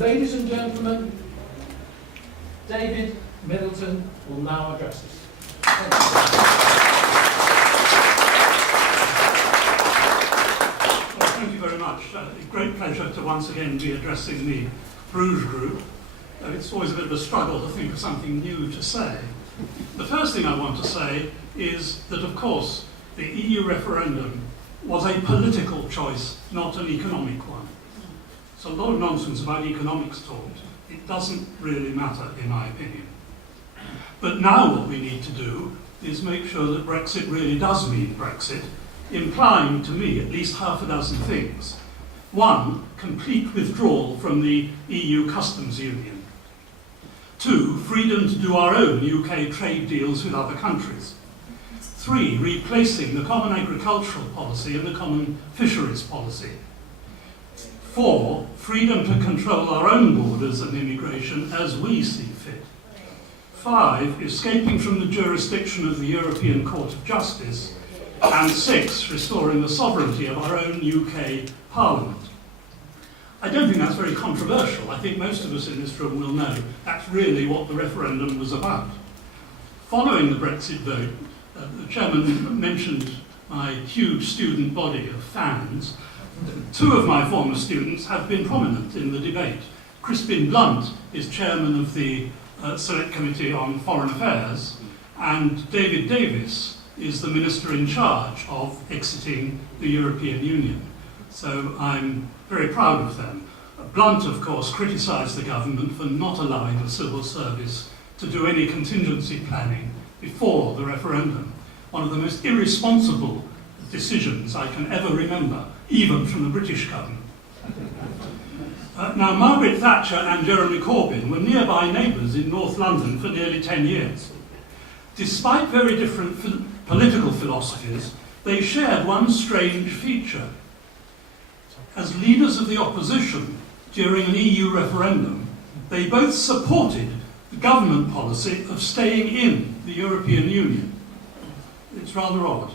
Ladies and gentlemen, David Myddelton will now address us. Thank you very much. A great pleasure to once again be addressing the Bruges Group. It's always a bit of a struggle to think of something new to say. The first thing I want to say is that, of course, the EU referendum was a political choice, not an economic one. So a lot of nonsense about economics talked. It doesn't really matter, in my opinion. But now what we need to do is make sure that Brexit really does mean Brexit, implying to me at least half a dozen things. One, complete withdrawal from the EU customs union. Two, freedom to do our own UK trade deals with other countries. Three, replacing the common agricultural policy and the common fisheries policy. Four, freedom to control our own borders and immigration as we see fit. Five, escaping from the jurisdiction of the European Court of Justice. And six, restoring the sovereignty of our own UK Parliament. I don't think that's very controversial. I think most of us in this room will know that's really what the referendum was about. Following the Brexit vote, the chairman mentioned my huge student body of fans. Two of my former students have been prominent in the debate. Crispin Blunt is chairman of the Select Committee on Foreign Affairs, and David Davis is the minister in charge of exiting the European Union. So I'm very proud of them. Blunt, of course, criticised the government for not allowing the civil service to do any contingency planning before the referendum. One of the most irresponsible decisions I can ever remember, even from the British government. Now, Margaret Thatcher and Jeremy Corbyn were nearby neighbours in North London for nearly 10 years. Despite very different political philosophies, they shared one strange feature. As leaders of the opposition during an EU referendum, they both supported the government policy of staying in the European Union. It's rather odd.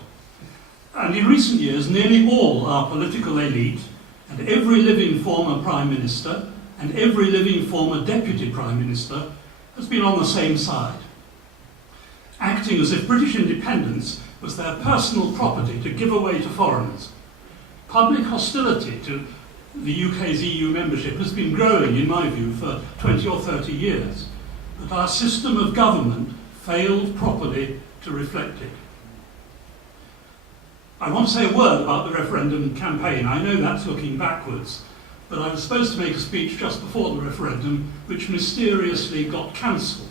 And in recent years, nearly all our political elite and every living former Prime Minister and every living former Deputy Prime Minister has been on the same side, acting as if British independence was their personal property to give away to foreigners. Public hostility to the UK's EU membership has been growing, in my view, for 20 or 30 years, but our system of government failed properly to reflect it. I want to say a word about the referendum campaign. I know that's looking backwards, but I was supposed to make a speech just before the referendum, which mysteriously got cancelled.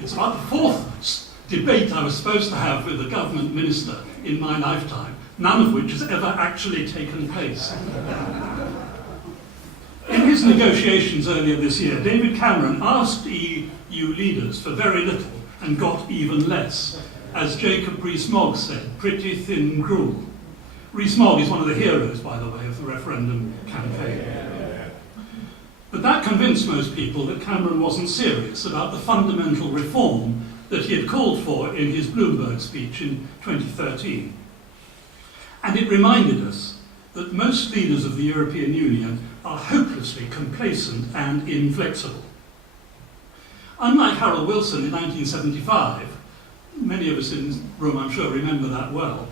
It's about the fourth debate I was supposed to have with a government minister in my lifetime, none of which has ever actually taken place. In his negotiations earlier this year, David Cameron asked EU leaders for very little and got even less. As Jacob Rees-Mogg said, pretty thin gruel. Rees-Mogg is one of the heroes, by the way, of the referendum campaign. But that convinced most people that Cameron wasn't serious about the fundamental reform that he had called for in his Bloomberg speech in 2013. And it reminded us that most leaders of the European Union are hopelessly complacent and inflexible. Unlike Harold Wilson in 1975, many of us in this room, I'm sure, remember that well,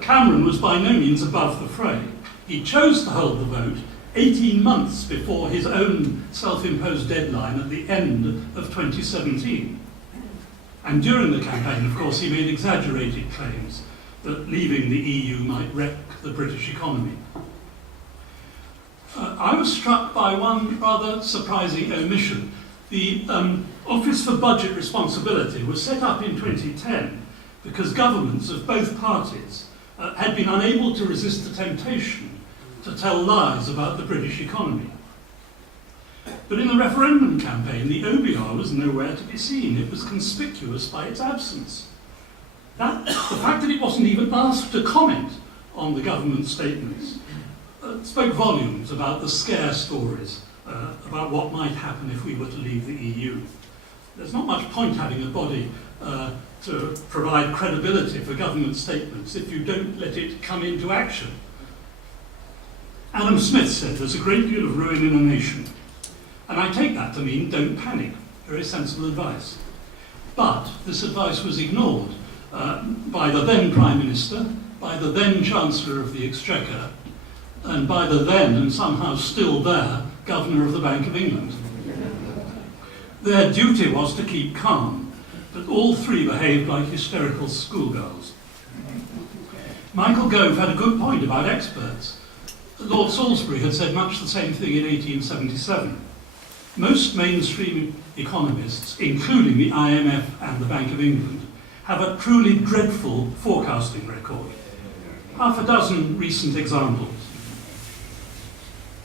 Cameron was by no means above the fray. He chose to hold the vote 18 months before his own self-imposed deadline at the end of 2017. And during the campaign, of course, he made exaggerated claims that leaving the EU might wreck the British economy. I was struck by one rather surprising omission. The Office for Budget Responsibility was set up in 2010 because governments of both parties had been unable to resist the temptation to tell lies about the British economy. But in the referendum campaign, the OBR was nowhere to be seen. It was conspicuous by its absence. The fact that it wasn't even asked to comment on the government statements spoke volumes about the scare stories about what might happen if we were to leave the EU. There's not much point having a body to provide credibility for government statements if you don't let it come into action. Adam Smith said there's a great deal of ruin in a nation And I take that to mean don't panic. Very sensible advice. But this advice was ignored by the then Prime Minister, by the then Chancellor of the Exchequer, and by the then, and somehow still there, Governor of the Bank of England. Their duty was to keep calm, but all three behaved like hysterical schoolgirls. Michael Gove had a good point about experts. Lord Salisbury had said much the same thing in 1877. Most mainstream economists, including the IMF and the Bank of England, have a truly dreadful forecasting record. Half a dozen recent examples.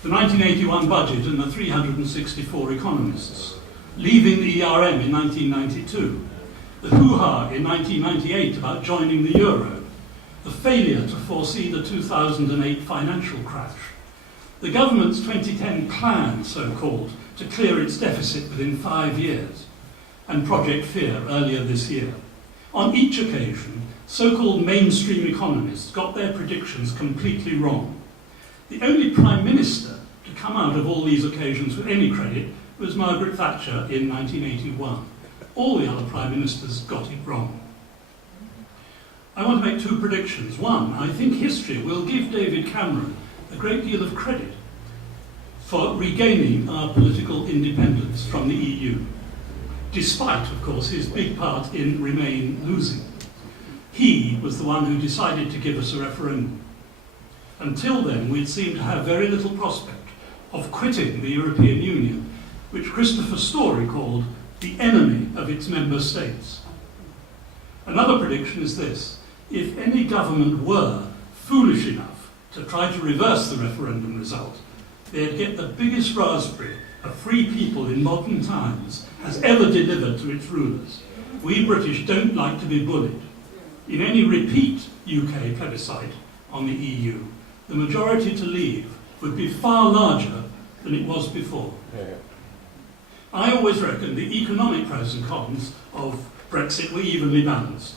The 1981 budget and the 364 economists, leaving the ERM in 1992, the hoo-ha in 1998 about joining the euro, the failure to foresee the 2008 financial crash, the government's 2010 plan, so-called, to clear its deficit within 5 years, and Project Fear earlier this year. On each occasion, so-called mainstream economists got their predictions completely wrong. The only Prime Minister to come out of all these occasions with any credit was Margaret Thatcher in 1981. All the other Prime Ministers got it wrong. I want to make two predictions. One, I think history will give David Cameron a great deal of credit for regaining our political independence from the EU, despite, of course, his big part in Remain losing. He was the one who decided to give us a referendum. Until then, we'd seemed to have very little prospect of quitting the European Union, which Christopher Story called the enemy of its member states. Another prediction is this: if any government were foolish enough to try to reverse the referendum result, they'd get the biggest raspberry a free people in modern times has ever delivered to its rulers. We British don't like to be bullied. In any repeat UK plebiscite on the EU, the majority to leave would be far larger than it was before. I always reckon the economic pros and cons of Brexit were evenly balanced.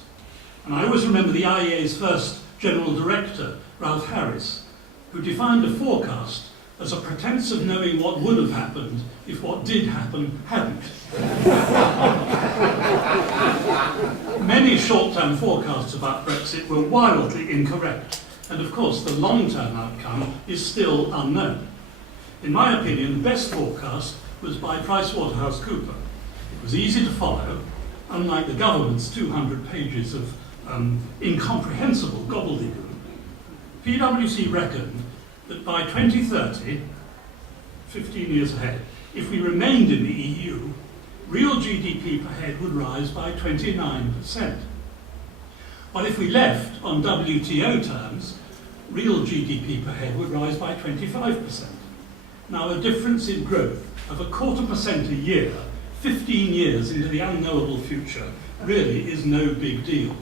And I always remember the IEA's first General Director, Ralph Harris, who defined a forecast as a pretense of knowing what would have happened if what did happen hadn't. Many short-term forecasts about Brexit were wildly incorrect, and of course the long-term outcome is still unknown. In my opinion, the best forecast was by PricewaterhouseCoopers. It was easy to follow, unlike the government's 200 pages of incomprehensible gobbledygook. PwC reckoned that by 2030, 15 years ahead, if we remained in the EU, real GDP per head would rise by 29%. While if we left on WTO terms, real GDP per head would rise by 25%. Now, a difference in growth of 0.25% a year, 15 years into the unknowable future, really is no big deal.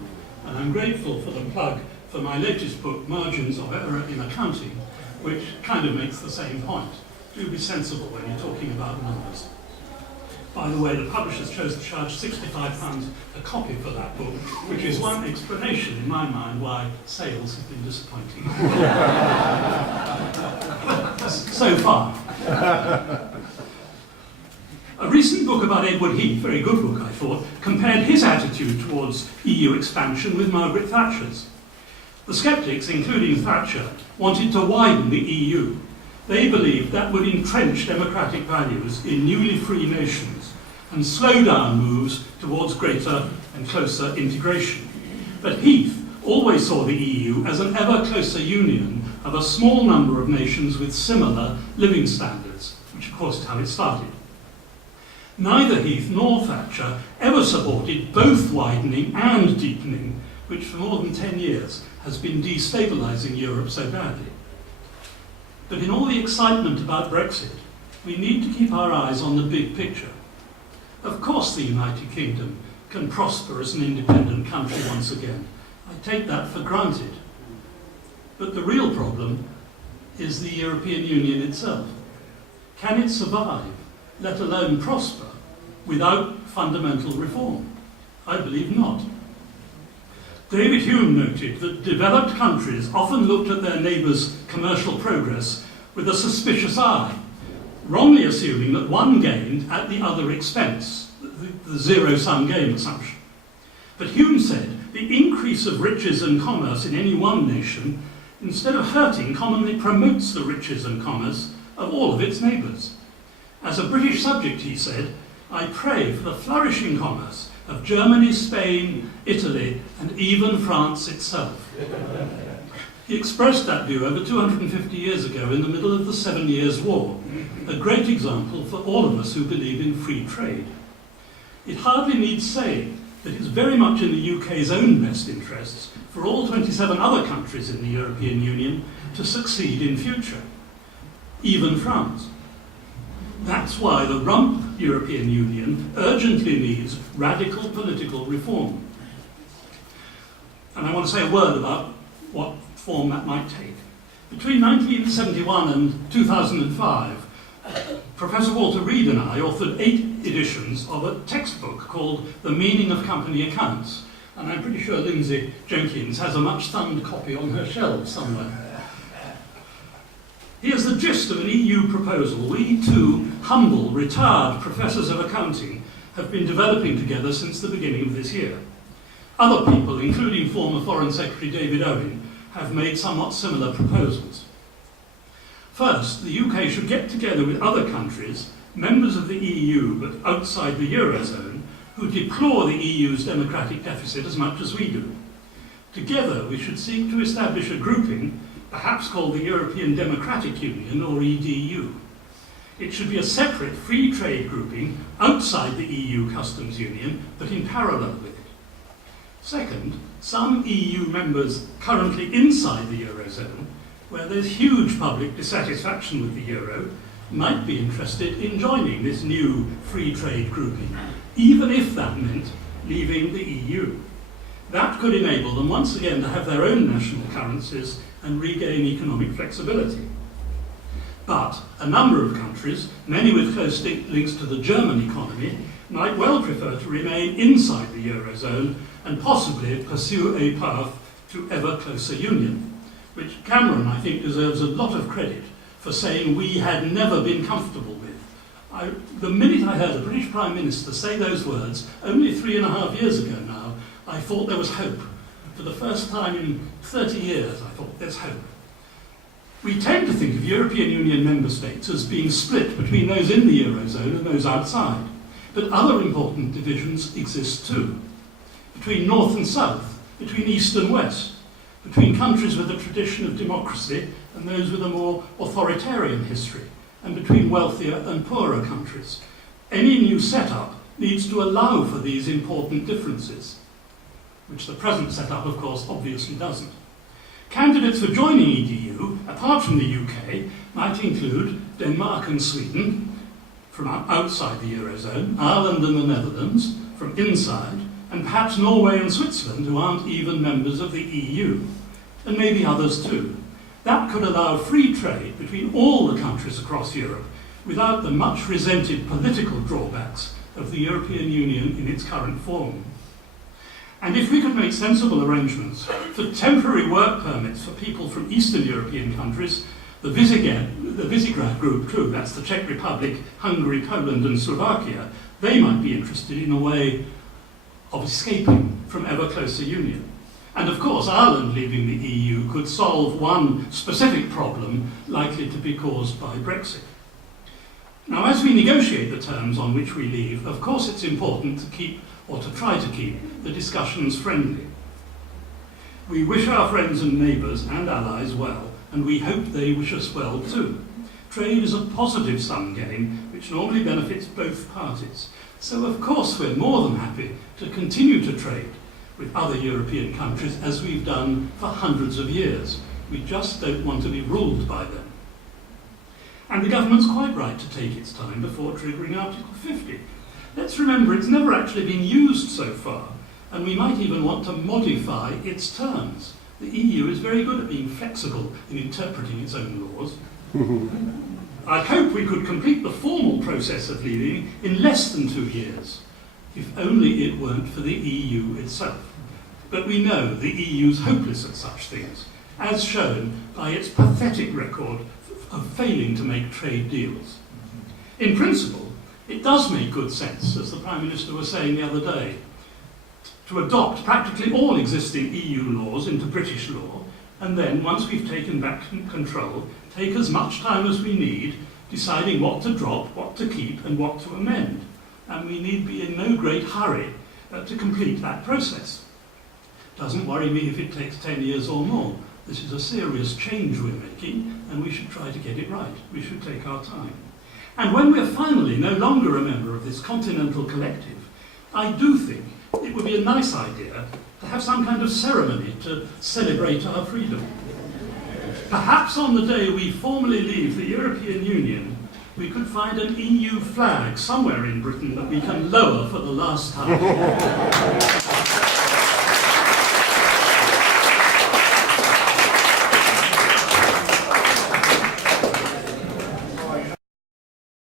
And I'm grateful for the plug for my latest book, Margins of Error in Accounting, which kind of makes the same point. Do be sensible when you're talking about numbers. By the way, the publishers chose to charge £65 a copy for that book, which is one explanation in my mind why sales have been disappointing. So far. A recent book about Edward Heath, very good book I thought, compared his attitude towards EU expansion with Margaret Thatcher's. The sceptics, including Thatcher, wanted to widen the EU. They believed that would entrench democratic values in newly free nations and slow down moves towards greater and closer integration. But Heath always saw the EU as an ever closer union of a small number of nations with similar living standards, which of course is how it started. Neither Heath nor Thatcher ever supported both widening and deepening, which for more than 10 years has been destabilising Europe so badly. But in all the excitement about Brexit, we need to keep our eyes on the big picture. Of course the United Kingdom can prosper as an independent country once again. I take that for granted. But the real problem is the European Union itself. Can it survive, let alone prosper, without fundamental reform? I believe not. David Hume noted that developed countries often looked at their neighbours' commercial progress with a suspicious eye. wrongly assuming that one gained at the other expense, the zero-sum game assumption. But Hume said the increase of riches and commerce in any one nation, instead of hurting, commonly promotes the riches and commerce of all of its neighbours. As a British subject, he said, I pray for the flourishing commerce of Germany, Spain, Italy, and even France itself. He expressed that view over 250 years ago in the middle of the 7 Years' War, a great example for all of us who believe in free trade. It hardly needs saying that it's very much in the UK's own best interests for all 27 other countries in the European Union to succeed in future, even France. That's why the rump European Union urgently needs radical political reform. And I want to say a word about what form that might take. Between 1971 and 2005, Professor Walter Reed and I authored 8 editions of a textbook called The Meaning of Company Accounts, and I'm pretty sure Lindsay Jenkins has a much thumbed copy on her shelf somewhere. Here's the gist of an EU proposal we two humble, retired professors of accounting have been developing together since the beginning of this year. Other people, including former Foreign Secretary David Owen, have made somewhat similar proposals. First, the UK should get together with other countries, members of the EU but outside the Eurozone, who deplore the EU's democratic deficit as much as we do. Together, we should seek to establish a grouping, perhaps called the European Democratic Union, or EDU. It should be a separate free trade grouping outside the EU customs union, but in parallel with it. Second, some EU members currently inside the Eurozone, where there's huge public dissatisfaction with the euro, might be interested in joining this new free trade grouping, even if that meant leaving the EU. That could enable them once again to have their own national currencies and regain economic flexibility. But a number of countries, many with close links to the German economy, might well prefer to remain inside the Eurozone and possibly pursue a path to ever closer union, which Cameron, I think, deserves a lot of credit for saying we had never been comfortable with. The minute I heard a British Prime Minister say those words, only 3.5 years ago now, I thought there was hope. For the first time in 30 years, I thought there's hope. We tend to think of European Union member states as being split between those in the Eurozone and those outside. But other important divisions exist too. Between North and South, between East and West, between countries with a tradition of democracy and those with a more authoritarian history, and between wealthier and poorer countries. Any new setup needs to allow for these important differences, which the present setup, of course, obviously doesn't. Candidates for joining EDU, apart from the UK, might include Denmark and Sweden, from outside the Eurozone, Ireland and the Netherlands, from inside, and perhaps Norway and Switzerland, who aren't even members of the EU, and maybe others too. That could allow free trade between all the countries across Europe without the much resented political drawbacks of the European Union in its current form. And if we could make sensible arrangements for temporary work permits for people from Eastern European countries, the Visegrad Group too, that's the Czech Republic, Hungary, Poland and Slovakia, they might be interested in a way of escaping from ever closer union. And of course, Ireland leaving the EU could solve one specific problem likely to be caused by Brexit. Now, as we negotiate the terms on which we leave, of course it's important to keep, or to try to keep, the discussions friendly. We wish our friends and neighbours and allies well, and we hope they wish us well too. Trade is a positive sum game which normally benefits both parties. So of course we're more than happy to continue to trade with other European countries as we've done for hundreds of years. We just don't want to be ruled by them. And the government's quite right to take its time before triggering Article 50. Let's remember it's never actually been used so far, and we might even want to modify its terms. The EU is very good at being flexible in interpreting its own laws. I hope we could complete the formal process of leaving in less than 2 years, if only it weren't for the EU itself. But we know the EU's hopeless at such things, as shown by its pathetic record of failing to make trade deals. In principle, it does make good sense, as the Prime Minister was saying the other day, to adopt practically all existing EU laws into British law, and then, once we've taken back control, take as much time as we need deciding what to drop, what to keep, and what to amend. And we need be in no great hurry to complete that process. Doesn't worry me if it takes 10 years or more. This is a serious change we're making, and we should try to get it right. We should take our time. And when we're finally no longer a member of this continental collective, I do think it would be a nice idea to have some kind of ceremony to celebrate our freedom. Perhaps on the day we formally leave the European Union, we could find an EU flag somewhere in Britain that we can lower for the last time.